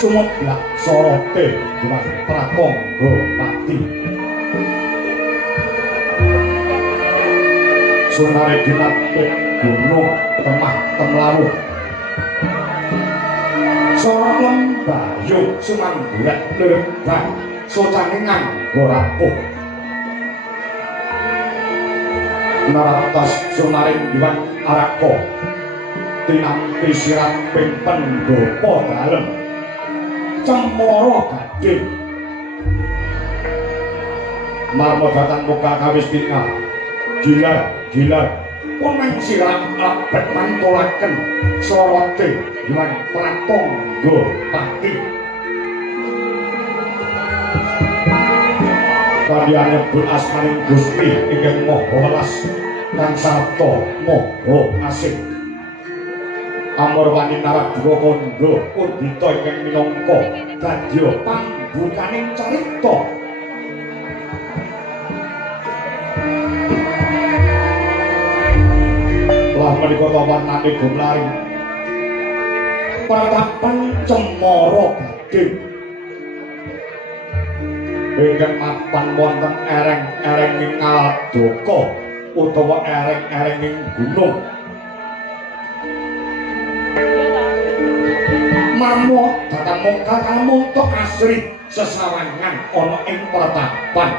sumeblak sorote duman pratangga pati sunare dinapit gunung temah temlawu sorok lembayung sumanggurat lembang socane nganggo rapuh naratas sunaring diwan arako tinampi siramping pendopo dalem cemoro gading marmo datang muka kawis tinggal gila puneng sirang abet mantulaken sorote diwan pratangga pati kaliyan nyebut asmaning Gusti ingkang maha welas lan sarta maha asih amor wani naragwa kandha undita ingkang minangka dadya pambukaning carita lah menika warnane gumlaring pratapan cemara gading ingkang mapan wonten ereng-erenging Kaladaka utawa ereng-erenging gunung marmo datang mungkal kamuntuk asri sesawangan ana ing pratapan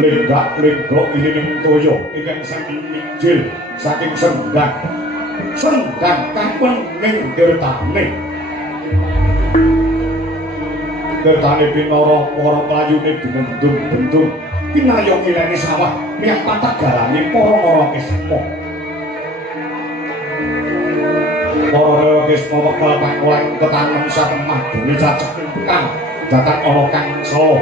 lenggak-lenggok ilining toya ingkang saking injil saking sendang kang pening dirtane pinara para playune bendung-bendung pinayong ileni sawah miyang patah galane para kisma para kisma wekdal pangkulan ketanem satemah bumi cacah ingkang datang ana kang sela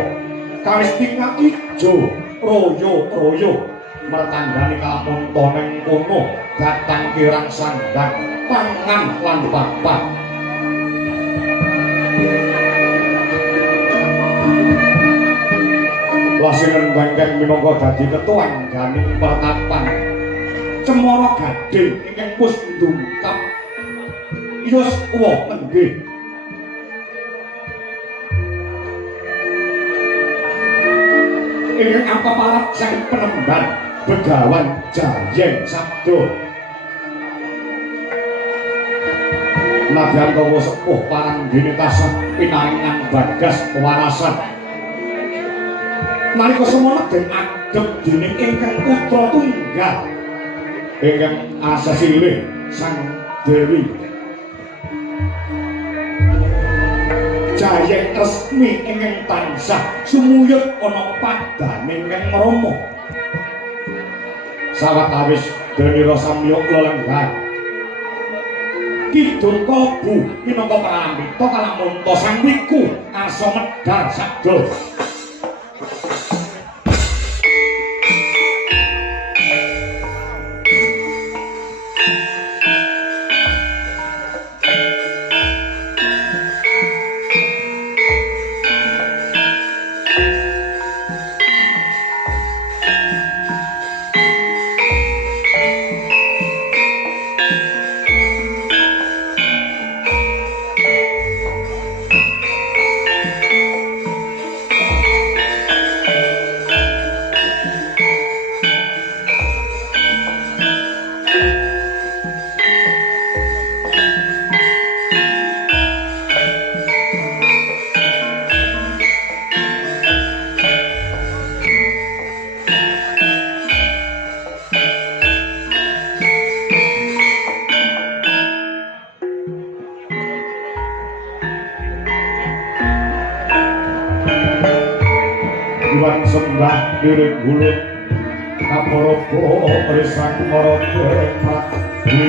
kawis tinggal ijo royo mertanggani kamuntaning kono datang kirang sandang pangan lan papat lasinen bangkeng minangka dadi ketuan ganing pertapan cemara gading ingkang pus ndungkap yus uwa nggih ingkang apa parat sang penemban begawan Jayeng Sabda nadyan kawa sepuh paranggene tasah pinaringan bagas pewarasan nalika semana den adhep dening ingkang putra tunggal ingkang asasilih sang Dewi Jayeng resmi ingkang tansah sumuyut ana padane ingkang Rama sawetawis Denira samya lelenggar kidul kalbu minangka pramita kalamunta sang wiku asa medhar sabda Lirik bulut kaporopo risang moroke pati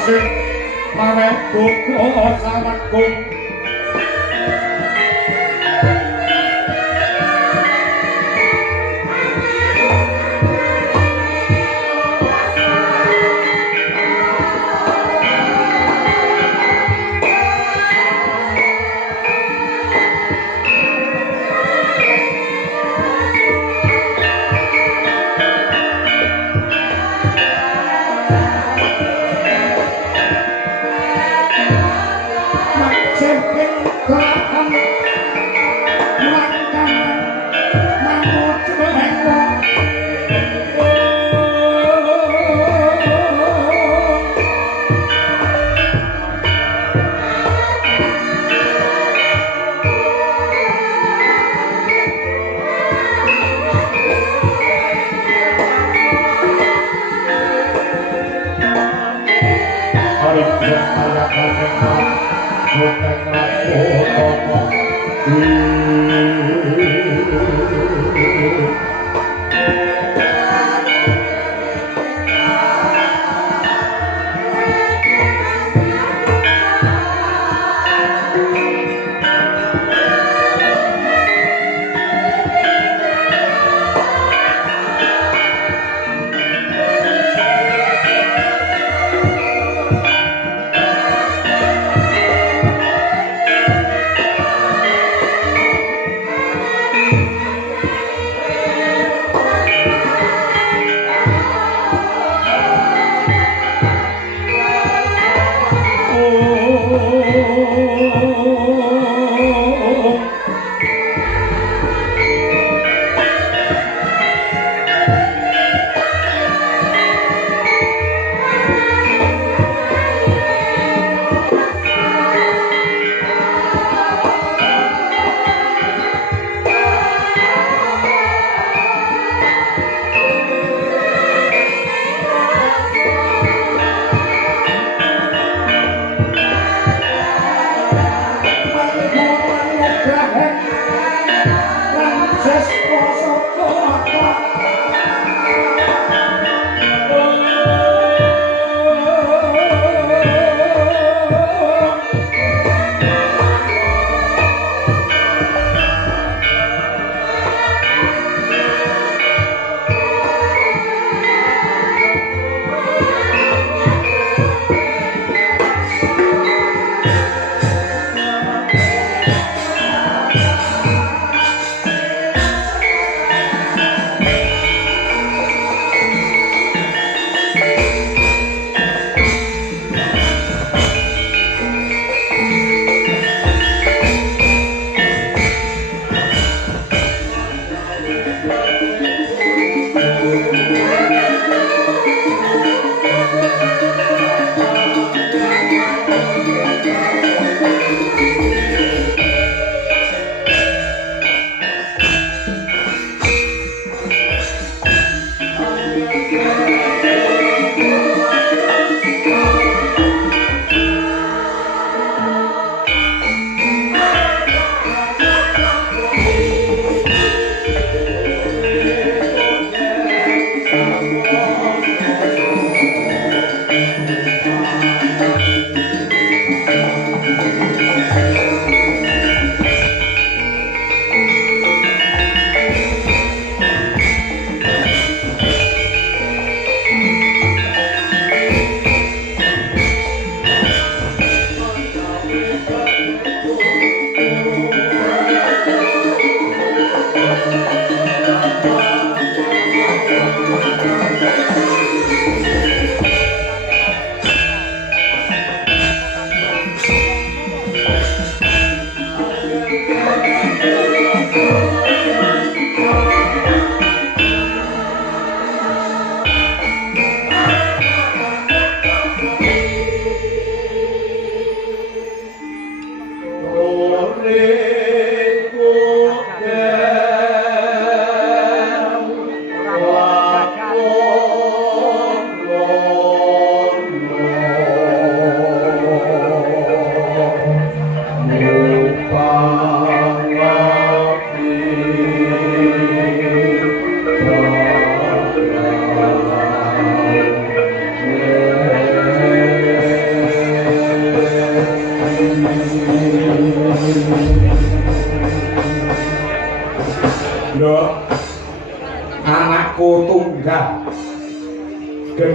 asing marek buku sawanku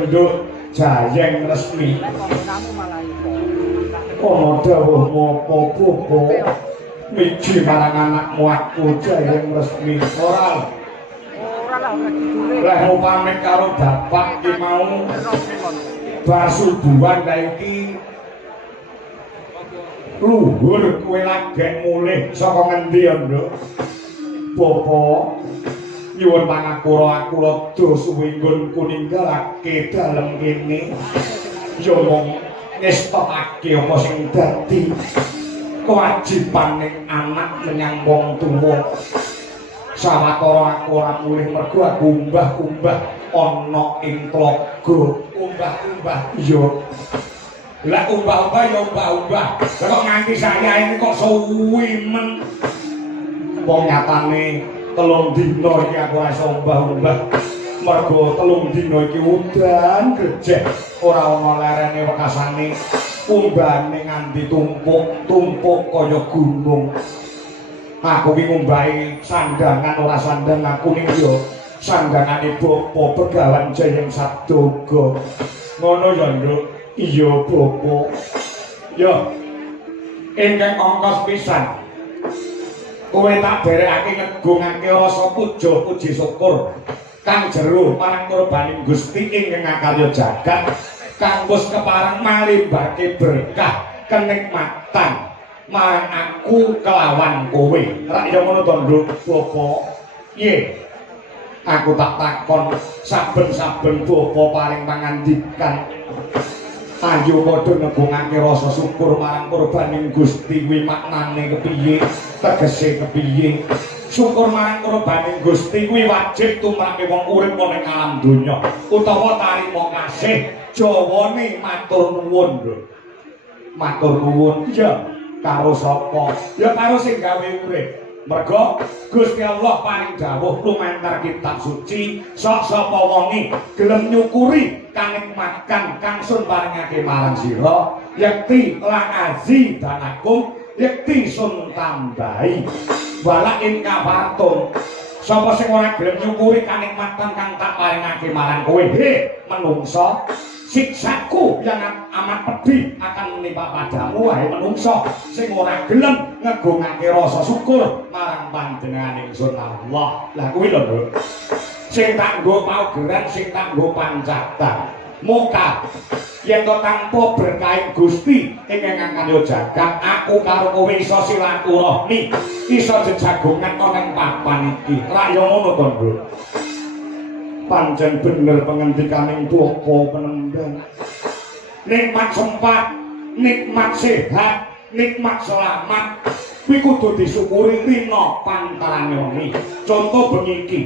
nduk Jayeng resmi. Ana dawuh apa Bobo? Miji marang anakmu aku Jayeng resmi. Ora lah upamit karo bapak ki mau basubuhan ta iki luhur kowe lagek mulih saka ngendi ya nduk Bobo nyuwun pangapura aku rada suwe nggonku ninggalake dalem kene ya mung ngestokake apa sing dadi kewajibaning anak menyang wong tuwa. Sawetara aku ora mulih mergo aku umbah-umbah ana ing tlaga. Umbah-umbah iya. Lah umbah-umbah ya umbah-umbah. Lah kok nganti saya ini kok suwi men. Wong nyatane 3 dina iki aku ora iso umbah-umbah. Mergo 3 dina iki udan grejek ora ana lerene wekasane. Umbane nganti tumpuk-tumpuk kaya gunung. Aku ki ngumbahi sandangan ora sandang aku ning yo sandangane Bapa Begawan Jayeng Sabdoga. Ngono ya, Nduk. Iya, Bapa. Yo. Ingkang angka pisan. Kowe tak derekake ngegungake rasa puja-puji syukur kang jero marang kurbaning Gusti ingkang ngakarya jagat kang wis kepareng malimbake berkah kenikmatan marang aku kelawan kowe. Rak ya ngono to, Nduk, Bapa. Iye. Aku tak takon saben-saben Bapa paring pangandikan. Ayo padha ngegungake rasa syukur marang kurbaning Gusti kuwi maknane kepiye? Tegese kepiye? Syukur marang kurbaning Gusti kuwi wajib tumrap wong urip ning alam donya utawa tarima kasih jawane matur nuwun, Nduk. Matur nuwun. Iya. Karo sapa? Ya karo sing gawe urip. Mergo Gusti Allah paring dawuh lumantar kitab suci, sok sapa wonge gelem nyukuri kanikmatan kang sun paringake marang sira, yakti la azidanakum, yakti sun tambahi. Wala in kafartum. Sapa sing ora gelem nyukuri kanikmatan kang tak paringake marang kowe, he menungsa, siksaku yang amat pedih akan menimpa padamu wahai menungso sing ora gelem ngegungake rasa syukur marang panjenengan ingsun Allah. Lah kuwi lho, Nduk. Sing tak nggo paugeran, sing tak nggo pancatan. Muka yen to tanpa berkah Gusti ingkang ngakarya jagat, aku karo kowe iso silaturahmi, iso jejagongan ana ing papan iki. Rak yo ngono to, Nduk. Pancen bener pengendikaning Bapa penembang. Nikmat sempat, nikmat sehat, nikmat selamat kuwi kudu disyukuri rina pantarane wengi. Conto bengi iki.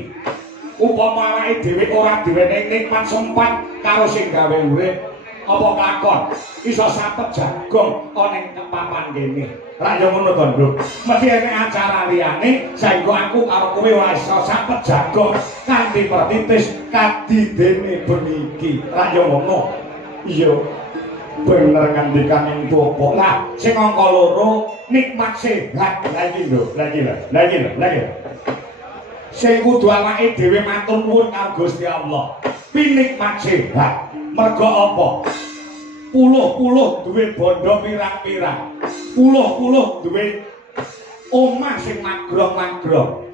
Upama awake dhewe ora diwenehi nikmat sempat karo sing gawe urip, apa kelakon iso sapet jagong ana ing papan kene. Rak yo ngono to, Nduk. Mesti enek acara liyane saengga aku karo kowe ora iso sapet jagong kanthi pertitis kadidene bengi iki. Rak yo ngono. Iya. Bener ngandikaning Bapa. Lah sing angka 2 nikmat sehat. Lah iki lho, lah iki lho. Sing kudu awake dhewe matur nuwun karo Gusti Allah. Pinikmat sehat. Mergo apa? Puluh-puluh duwe bondo pirang-pirang. Puluh-puluh duwe omah sing magrong-magrong.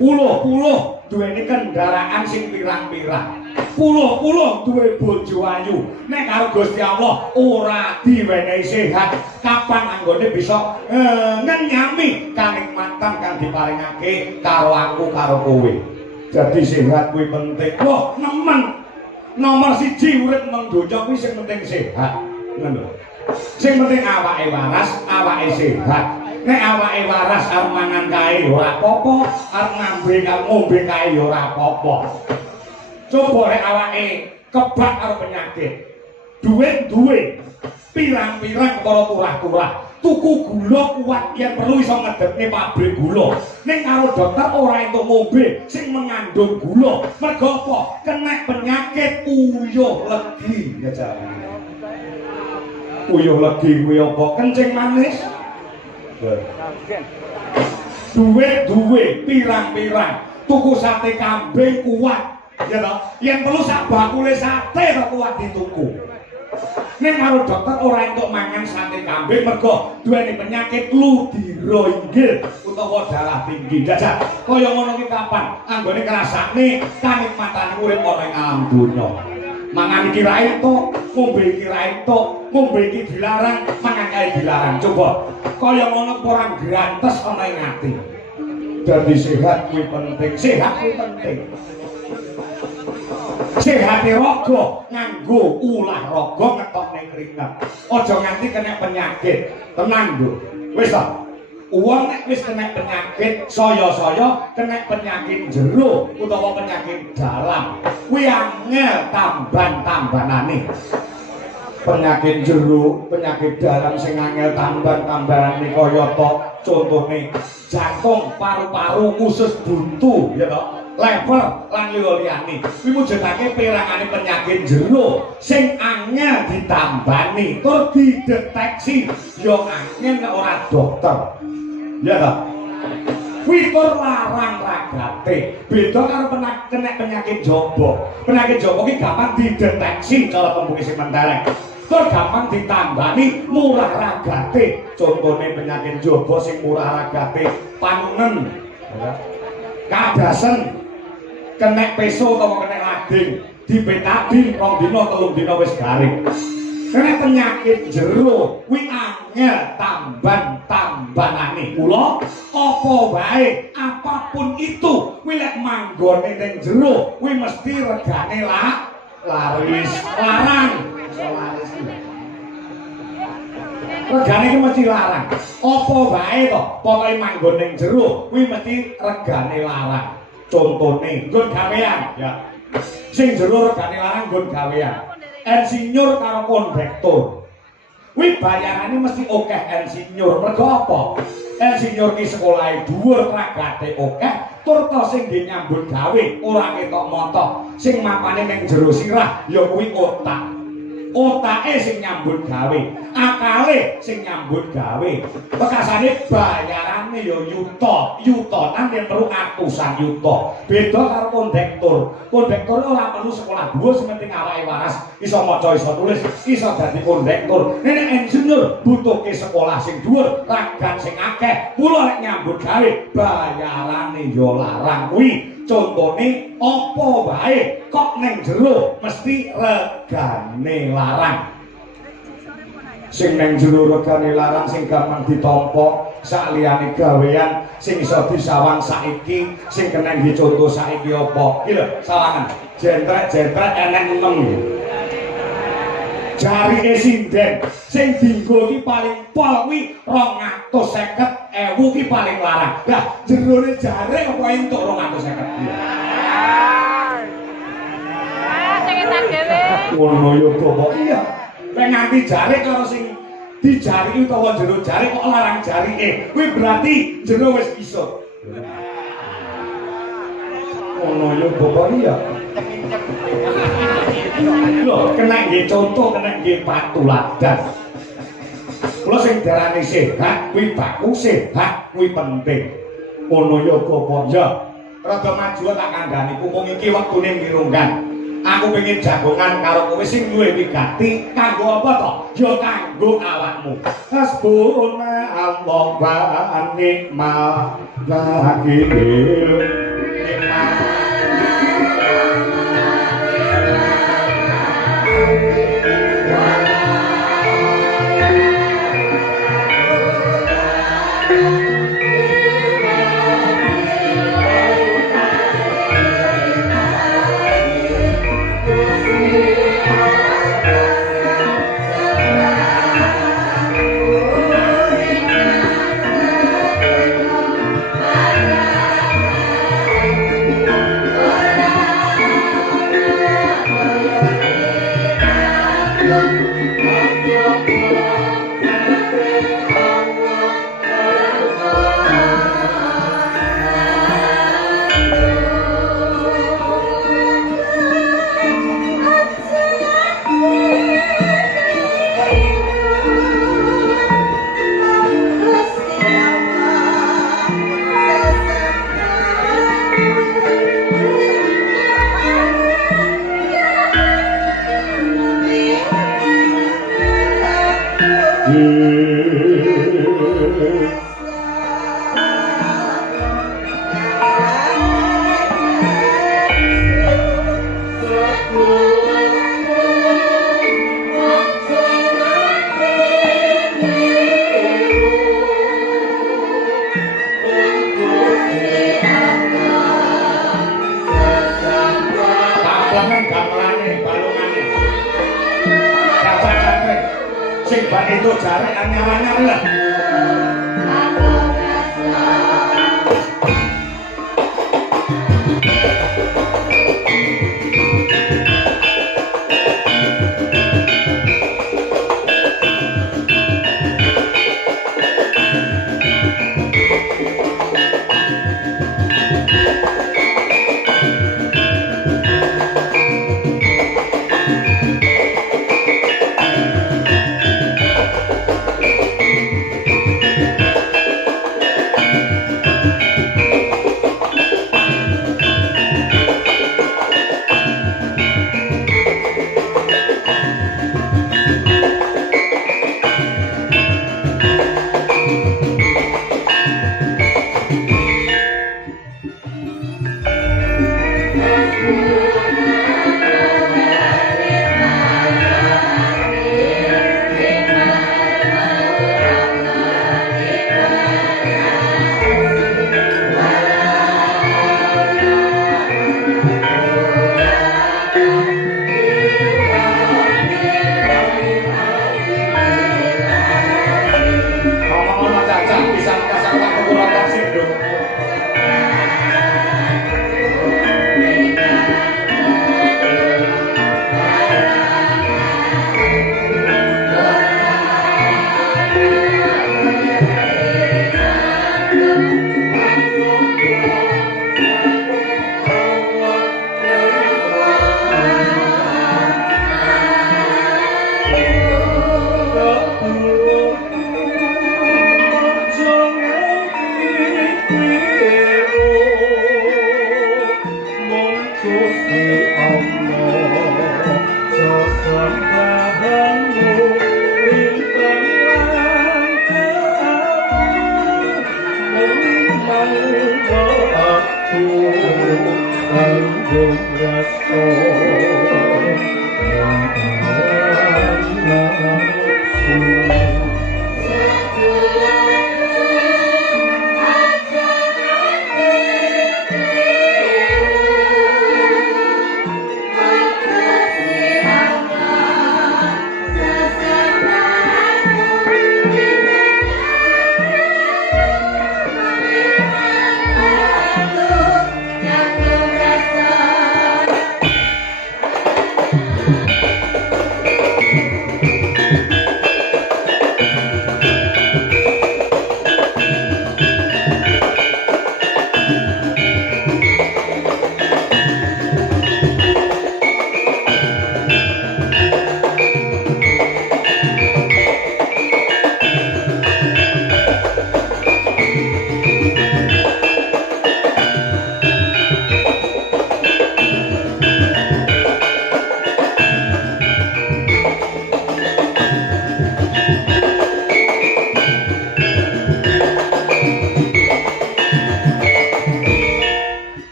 Puluh-puluh duweni kendaraan sing pirang-pirang. Puluh-puluh duwe bojo ayu. Nek karo Gusti Allah ora diwenehi sehat, kapan anggone bisa ngenyami kanikmatan kang diparingake karo aku karo kowe. Jadi sehat kuwi penting. Loh, nemen. Nomor 1 urip nang donya kuwi sing penting sehat. Ngono. Sing penting awake waras, awake sehat. Nek awake waras arep mangan kae ora apa-apa, arep ngombe kae ora apa-apa. Coba nek awake kebak karo penyakit. Duit duwe. Pirang-pirang para turah-turah. Tuku gula kuat yen perlu iso ngedekne pabrik gula. Ning karo dokter ora entuk ngombe sing mengandung gula. Mergo apa? Kena penyakit uyuh legi ya jare. Uyuh legi kuwi apa? Kencing manis. Duit duwe pirang-pirang. Tuku sate kambing kuat. Ya toh, yen perlu sak bakule sate to kuat dituku. Ning karo dokter ora entuk mangan sate kambing mergo duweni penyakit ludira inggil utawa darah tinggi. Jajak, kaya ngono ki kapan anggone ngrasakne kanikmatan urip ana ing alam donya. Mangan iki ra entuk, ngombe iki ra entuk, ngombe iki dilarang, mangan kae dilarang. Coba kaya ngono ora grantes ana ing ati. Dadi sehat kuwi penting, sehat kuwi penting. Sehate raga nganggo ulah raga ngetokne keringet. Aja nganti kena penyakit. Tenang, Nduk. Wis ta. Wong nek wis kena penyakit, saya-saya kena penyakit jero utawa penyakit dalam. Kuwi angel tamban-tambanane. Penyakit jero, penyakit dalam sing angel tamban-tambanane kaya to contone jantung, paru-paru, usus buntu, ya to. Lever lan liyane kuwi mujudake perangane penyakit jero sing angel ditambani tur dideteksi ya angel nek ora dokter ya ta kuwi tur larang ragate beda karo kena penyakit jaba ki gampang dideteksi cara pembuki sing mentereng tur gampang ditambani murah ragate contone penyakit jaba sing murah ragate panunen kadasen kena peso utawa kena lading dibetadin 2 dina 3 dina wis garing kena penyakit jero kuwi angel tambanane kula apa wae apapun itu kuwi lek manggone ning jero kuwi mesti regane laris larang iso laris regane iki mesti larang apa wae to pokoke manggon ning jero kuwi mesti regane larang. Contone nggon gawean ya sing jero regane larang nggon gawean insinyur karo kondektur kuwi bayarane mesti akeh insinyur mergo apa insinyur ki sekolahe dhuwur ragate akeh tur to sing nggih nyambut gawe ora ketok moto sing mapane ning jero sirah ya kuwi otake sing nyambut gawe akale sing nyambut gawe bekasane bayarane ya yutonan yen perlu atusan yuto beda karo kondektur ora perlu sekolah dhuwur sementing awake waras iso maca iso tulis iso dadi kondektur nek insinyur butuhke sekolah sing dhuwur ragan sing akeh mula nek nyambut gawe bayarane ya larang kuwi contone apa wae kok ning jero mesti regane larang sing ning jero regane larang sing gampang ditampa sakliyane gawean sing iso disawang saiki sing kena nggih conto saiki apa iki lho sawangan jentret eneng 6 jarine sinden sing dinggo ki paling pol kuwi 250.000 ki paling larang. Lah jerone jare apa entuk 250.000. Sing etak dhewe. Ngono yo kok iya. Nek nganti jare karo sing dijari utawa jero jare kok larang jarike. Kuwi berarti jero wis iso. Ngono yo kok iya. Lho, kena nggih contoh, kena nggih patuladan. Kula sing darani sehat kuwi baku, sehat kuwi penting. Ngono ya apa ya. Rada maju tak kandhani kumung iki wektune mirunggan. Aku pengen jagongan karo kowe sing duwe wigati kanggo apa to? Ya kanggo awakmu. Hasbuna Allah wa ni'mal wakil. Itu jare anyar-anyar lah.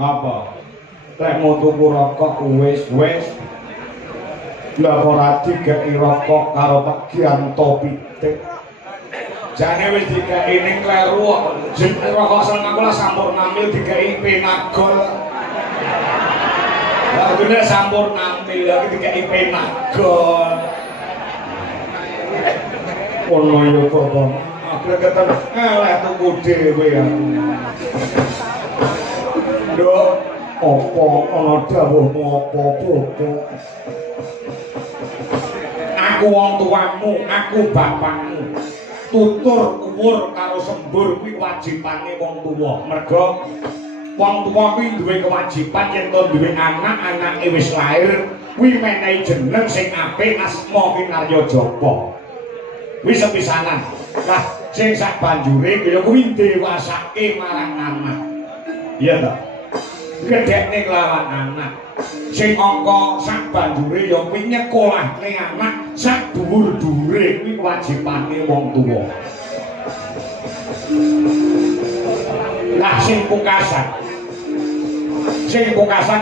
Apa? Lek mau tuku rokok wis. Lah ora dikeki rokok karo Pak Gianto Pitik. Jane wis dikeki ning kleru kok. Jeneng rokok Sampurna Sampurna Mil dikeki Penagol. Lah gune Sampurna Mil lagi dikeki Penagol. Ono yo kok. Akhire keten eleh tuku dhewe ya. Nduk, apa ana dawuhmu apa, Bobo? Aku wong tuamu, aku bapakmu. Tutur uwur karo sembur kuwi wajibane wong tuwa. Merga wong tuwa kuwi duwe kewajiban yen to duwe anak, anake wis lair, kuwi menehi jeneng sing apik asma Winarya Japa. Kuwi sepisanan. Lah sing sak banjure ya kuwi dewasake marang anak. Iya ta? Gedhekne kelawan anak. Sing angka sak banjure ya kuwi nyekolahne anak sak dhuwur-dhuwure kuwi kewajibane wong tuwa. Lah sing pungkasan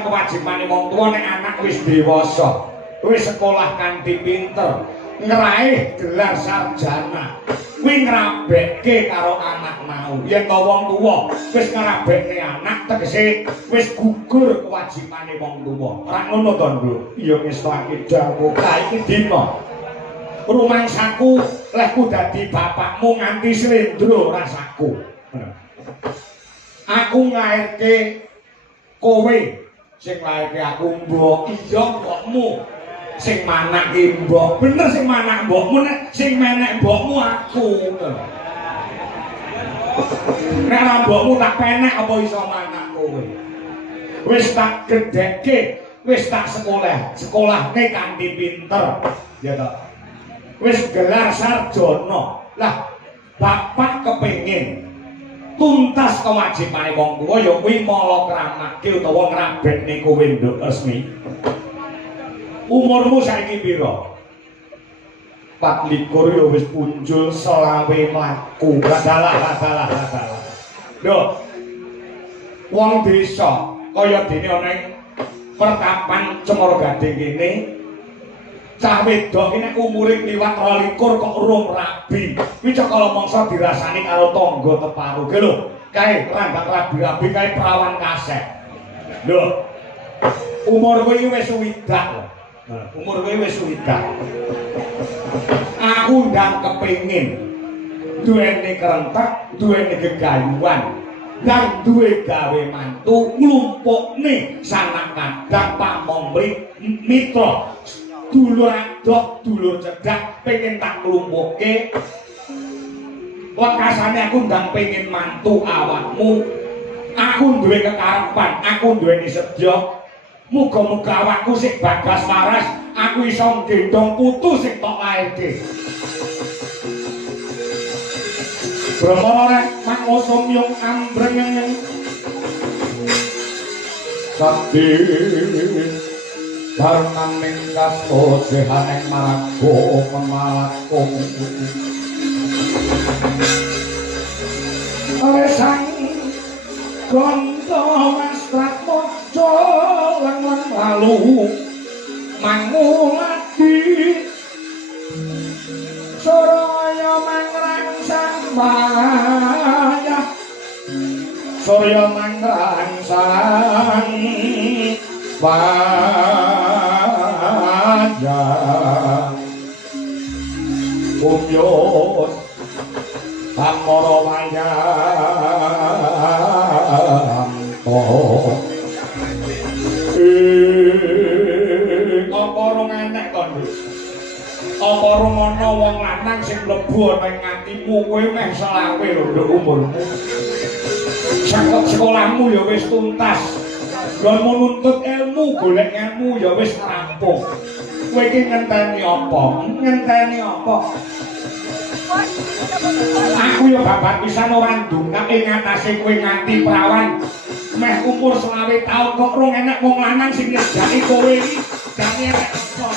kewajibane wong tuwa nek anak wis dewasa, wis sekolah kanthi pinter, ngeraih gelar sarjana, kuwi ngrabekke karo anak mau. Yen to wong tuwa wis ngrabekke anak tegese wis gugur kewajibane wong tuwa. Ora ngono to, Nduk? Iya ngestake dawuh. Lah iki dina rumangsaku lehku dadi bapakmu nganti slendro rasaku. Aku nglairke kowe sing nglairke aku mbok. Iya mbokmu sing manak ki mbok. Bener sing manak mbokmu, nek sing menek mbokmu aku. Nek ora mbokmu tak penek apa iso manak kowe. Wis tak gedhekke, wis tak sekolahne kanthi pinter. Ya ta. Wis gelar sarjana. Lah bapak kepengin tuntas kewajibane wong tuwa ya kuwi mala kramake utawa ngrabekne kowe, Nduk Resmi. Umurmu saiki pira? 24 ya wis punjul selawe mlaku. Adalah. Lho. Wong desa kaya dene ana ing pertapan Cemara Gading kene, cah wedok iki umure liwat 22 kok urung rabi. Kuwi cekala mangsa dirasani karo tangga teparu. Ge lho, kae rambak rabi-rabi kae perawan kasek. Lho. Umur kowe wis widak. Umur kowe wis widak. Aku ndang kepengin duweni kerentek, duweni gegayuhan, dan duwe gawe mantu nglumpukne sanak kadang pamomri mitra. Dulur adok, dulur cedak pengen tak nglumpukke. Lekasane aku ndang pengen mantu awakmu. Aku duwe kekarepan, aku duweni sedya. Muga-muga awakku sing bagas waras, aku iso nggendong putu sing tok lairke. Brahmana mang osomyong ambreng sakti Dharman mingkas osehaneng marago memalakung Resang gonto mastrat mojo lang lalu mangulati Surya mangrangsang bayah Surya mangrangsang bayah Umyos Samara Wayanto apa rong enek to, Nduk? Apa rong ana wong lanang sing mlebu ana ing atimu kowe meh selawe lho, Nduk, umurmu. Sekolahmu ya wis tuntas. Gonmu nuntut ilmu, golek ilmu ya wis rampung. Kowe iki ngenteni apa? Ngenteni apa? Aku ya babat pisan ora ndungak ing atase kowe nganti prawan. Meh umur 20 taun kok rong enek wong lanang sing nyedaki kowe iki. Jane enek apa?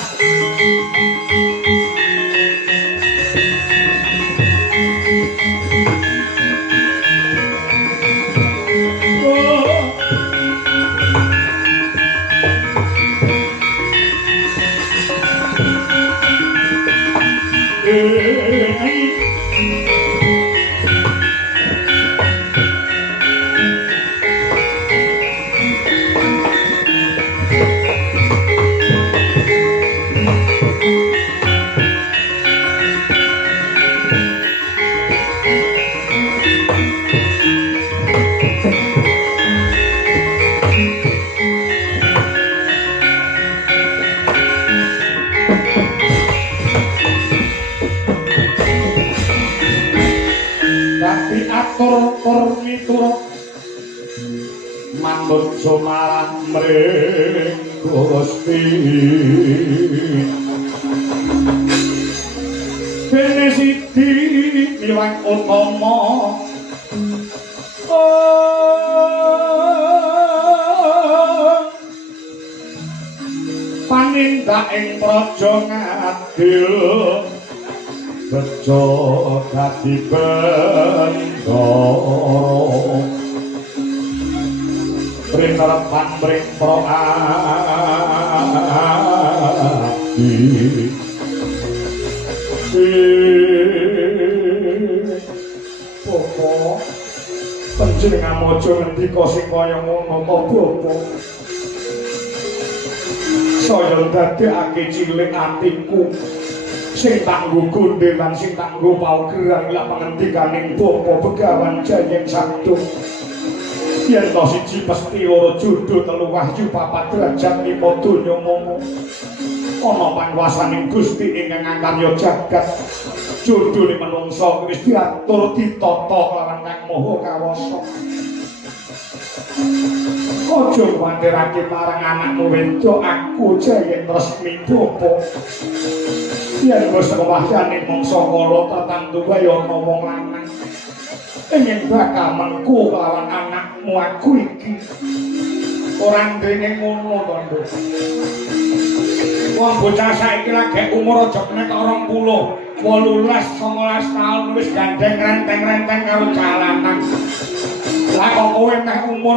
Atur miturut mandut sumaran mring Gusti bene sidi miwang utama panindak ing praja ngadil bejo dadi bendoro rinterepan mring proadi Bapak panjenengan mojo ngendika sing kaya ngono ta Bapak saya ndadekake cilik atiku sing tak nggo gondhe lan sing tak nggo paugeran lak pangendikaning Bapa Begawan Jayeng Sabdo yen to siji pesti loro judul telu wahyu papat derajat lima donya momo ana panguwasaning Gusti ingkang ngakarya jagat judule manungsa wis diatur ditata lawan Kang Maha Kawasa aja kuwatirake marang anakmu wedok aku Jayeng resmi Bapa yen wis wahyaning mangsa kala tertamtu wae ana wong lanang ingin bakal mengku lawan anakmu aku iki ora ndene ngono to Nduk wong bocah saiki lagi umur aja nek 20 18 19 taun wis gandeng renteng-renteng karo jalanan lah kok kowe meh umur